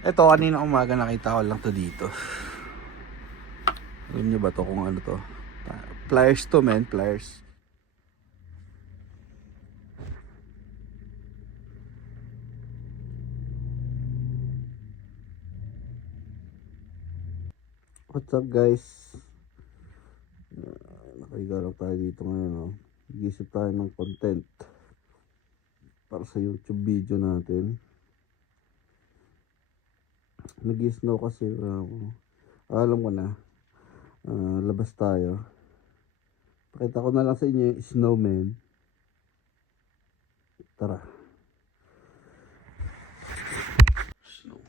Ito, kanina umaga nakita ko lang to dito. Alam nyo ba to kung ano to? Pliers to, men. Pliers. What's up, guys? Nakahiga lang tayo dito ngayon, oh. Nag-isip tayo ng content para sa YouTube video natin. Nag-snow kasi, alam ko na, labas tayo. Pakita ko na lang sa inyo yung snowman. Tara. Snow.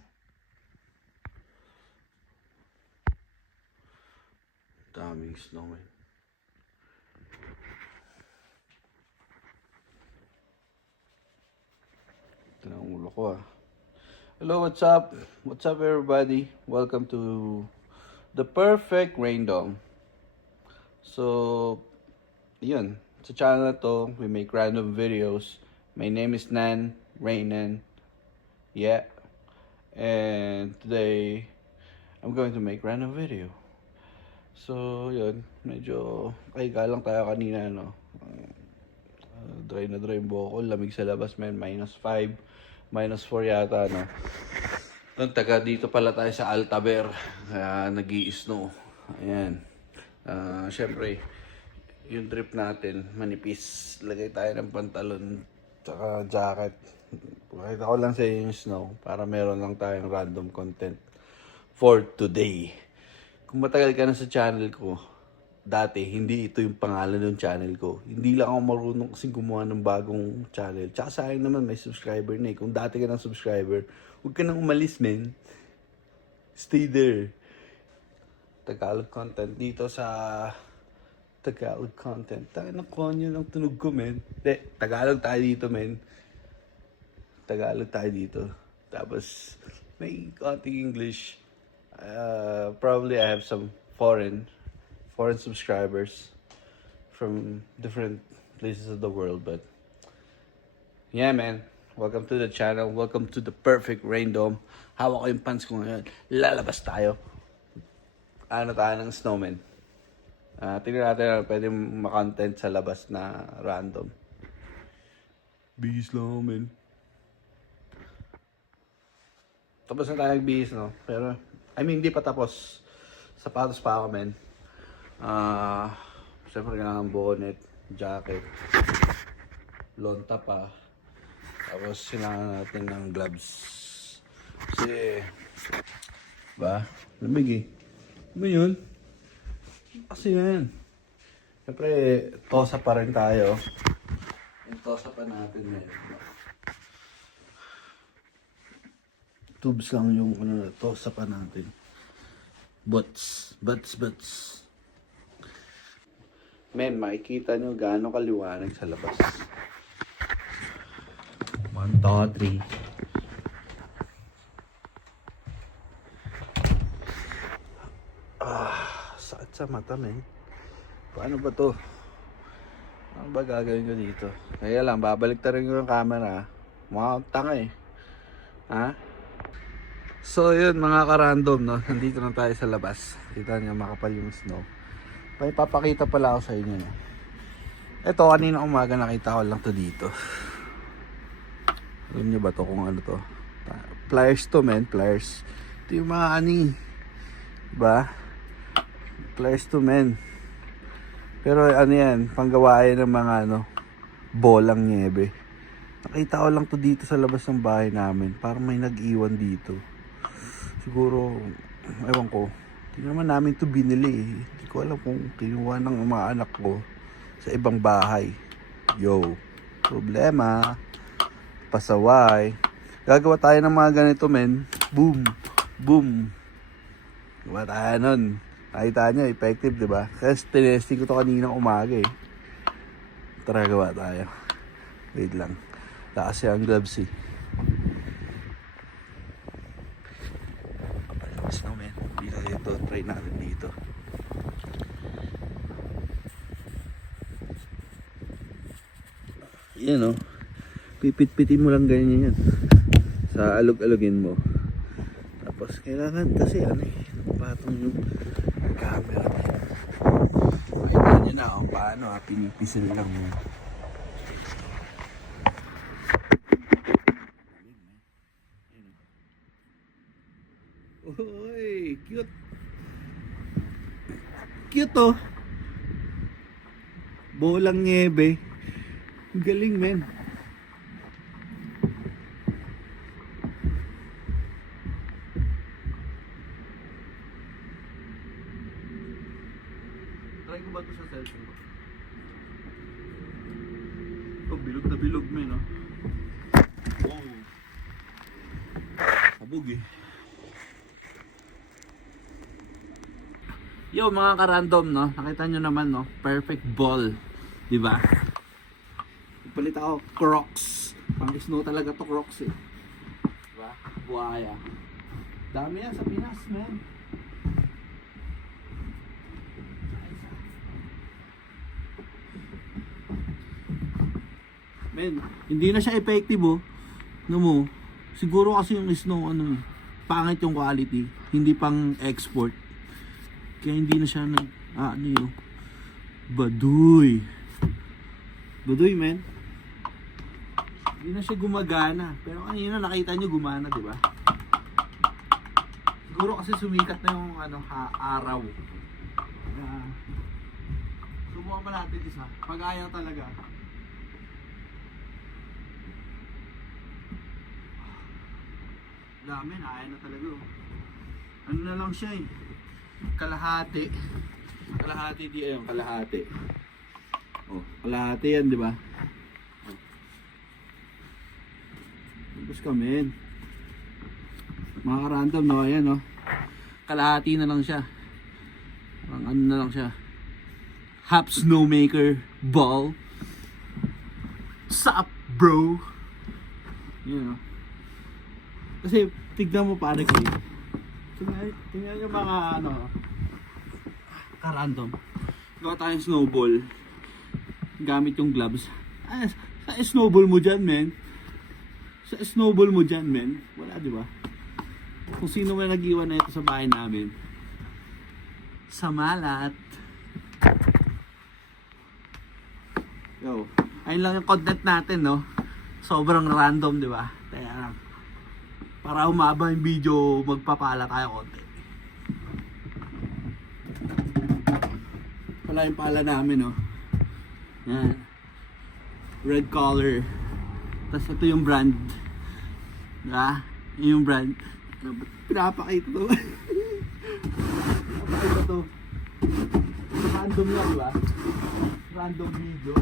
Daming snowman. Ito na ang ulo ko, ah. Hello, what's up? What's up, everybody? Welcome to the Perfect Random. So, yun. Sa channel na to, we make random videos. My name is Nan Raynan. Yeah. And today, I'm going to make random video. So, yun. Medyo kahiga lang tayo kanina, no? Dry na dry yung buhok ko. Lamig sa labas, man. -5, -4 yata, no? Nung taga dito pala tayo sa Altaber. Kaya nag-i-snow. Ayan. Syempre, yung trip natin, manipis. Lagay tayo ng pantalon tsaka jacket. Pakita ko lang sa inyo yung snow para meron lang tayong random content for today. Kung matagal ka na sa channel ko, dati hindi ito yung pangalan ng channel ko. Hindi lang ako marunong kasi gumawa ng bagong channel. Tsaka sayang naman may subscriber na eh. Kung dati ka ng subscriber, huwag ka nang umalis, men. Stay there. Tagalog content dito sa Tagalog content. Tayo ng konyo ng tunog ko, men. Tagalog tayo dito, men. Tagalog tayo dito. Tapos, may konting English. Probably I have some foreign subscribers from different places of the world, but yeah, man, welcome to the channel, welcome to the Perfect Random. Hawak ko yung pants ko ngayon, lalabas tayo, ano tayo ng snowman. Tingnan natin pwede makontent sa labas na random. Bihis lang, man. Tapos na tayo nagbihis, no? Pero hindi pa tapos. Sapatos pa ako, men. Siyempre kailangan bonnet, jacket, lonta pa. Tapos kailangan natin ng gloves. Kasi, ba? Lamig eh. Ano yun? Kasi yan. Siyempre, tosa pa rin tayo. Yung tosa pa natin eh. Tubes lang yung tosa pa natin. Butts. Men, makikita nyo gaano kaliwanag sa labas. 1, 2, 3. Sakit sa mata, men. Paano ba to? Ano ba gagawin ko dito? Kaya lang, babalik ta rin yung camera. Mukhang tanga eh. Ha? So yun, mga ka-random, no? Nandito na tayo sa labas. Kita nyo, makapal yung snow. May papakita pala ako sa inyo, no? Ito, kanina umaga nakita ko lang to dito. Alam nyo ba to kung ano to? Pliers to, men. Pliers. Ito yung mga ani. Diba? Pliers to, men. Pero ano yan, panggawain ng mga bolang niebe. Nakita ko lang to dito sa labas ng bahay namin. Parang may nag-iwan dito. Siguro, ewan ko. Hindi naman namin to binili eh. Hindi ko alam kung kinuha ng mga anak ko sa ibang bahay. Yo, problema. Pasaway. Gagawa tayo ng mga ganito, men. Boom. Boom. Gawa tayo nun. Nakita nyo, effective, diba? Kasi tinesting ko to kaninang umaga eh. Tara, gawa tayo. Wait lang. Lakas ang gloves eh. Kapalawas na, men. Dito, try natin dito. Yan o. Pipit-pitin mo lang ganyan yan. Sa alog-alogin mo. Tapos kailangan kasi ano eh, patong yung camera. Makita nyo na kung paano pinipisil lang yun. Uy, cute. Cute oh. Bolang niebe. Galing men. Try ko ba ito sa cellphone ko? Oh, bilog na bilog men oh. Wow. Kabog eh. Yo mga ka-random no, nakita nyo naman no, perfect ball, di ba? Ipalit ako Crocs. Pang snow talaga to Crocs eh. Di ba? Buhaya. Dami yan sa Pinas, man. Men, hindi na siya effective oh. No mo, siguro kasi yung snow ano, pangit yung quality, hindi pang export. Kaya hindi na siya ano yun. Baduy. Baduy, men. Hindi na siya gumagana. Pero kanina nakita nyo gumana, di ba? Siguro kasi sumikat na yung ano, araw. Subukan pa natin isa. Pag ayaw talaga. Dami, ayaw na talaga. Ano na lang siya eh. Kalahati di ayun, kalahati. Oh, kalahati yan, di ba? Oh. Tapos kami. Mga random no, ayan no. Kalahati na lang siya. Parang ano na lang siya. Half snowmaker ball. Sup, bro? Yan no. Kasi tignan mo pare ko. Tingnan yung mga ano ka-random. Gawa tayong snowball gamit yung gloves. Sa snowball mo dyan men, sa snowball mo dyan men, wala di ba? Kung sino man nag-iwan na ito sa bahay namin, sa malat. Yo, ayun lang yung content natin no, sobrang random di ba? Kaya lang para umaba yung video, magpapala tayo konti. Pala yung pala namin, no? Yan. Red color. Tapos ito yung brand. Diba? Yung brand. Pinapakita to. Pinapakita to. Random lang, diba? Random video.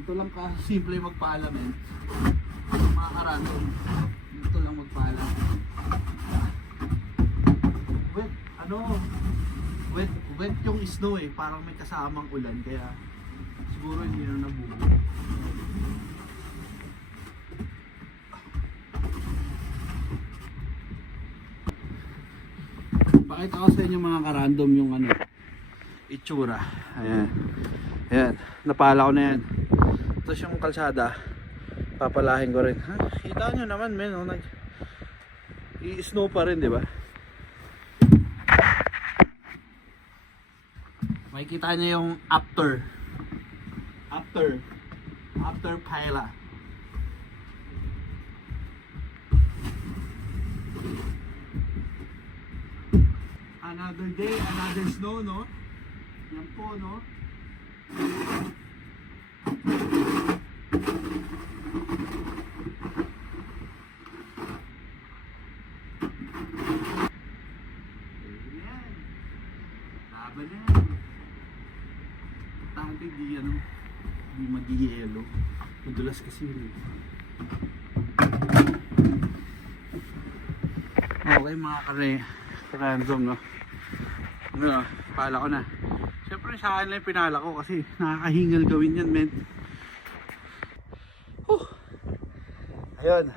Ito lang ka simple magpala, men. Mga ka-random, dito lang magpala. Wet yung snow eh, parang may kasamang ulan, kaya siguro hindi na nabuo. Pakita ko sa inyo mga ka-random yung ano, itsura. Ayan, ayan, napala ko na yan. Tapos yung kalsada, papalahin ko rin. Ha? Kita nyo naman men, oh, i-snow pa rin, di ba? Makikita nyo yung after pila. Another day, another snow, no? Yan po, no? Laban na yan. Tante di ano, di mag-i-yelo. Madulas kasi yun. Okay mga random no. Ano, pala ko na. Siyempre sa akin lang yung pinala ko kasi nakakahingal gawin yan men. Ayun.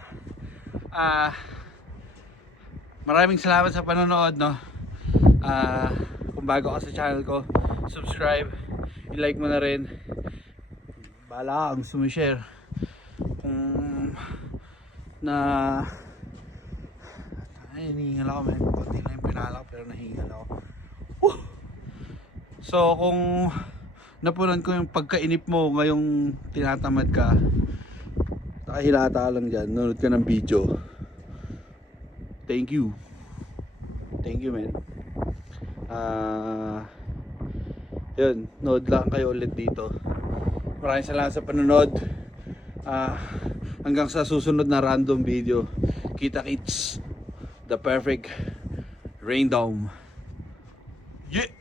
Maraming salamat sa panonood no. Kung bago ka sa channel ko, subscribe, i-like mo na rin. Bahala kang sumishare kung Ay, hinihingal ako, man. Kunti lang yung pinala ko, pero nahingal ako. Woo! So, kung napunan ko yung pagkainip mo ngayong tinatamad ka, nakahilata ka lang dyan, nanonood ka ng video. Thank you. Thank you, man. Yun, nood lang kayo ulit dito. Maraming salamat sa panonood. Hanggang sa susunod na random video. Kita-kits. The perfect rain dome. Yeah!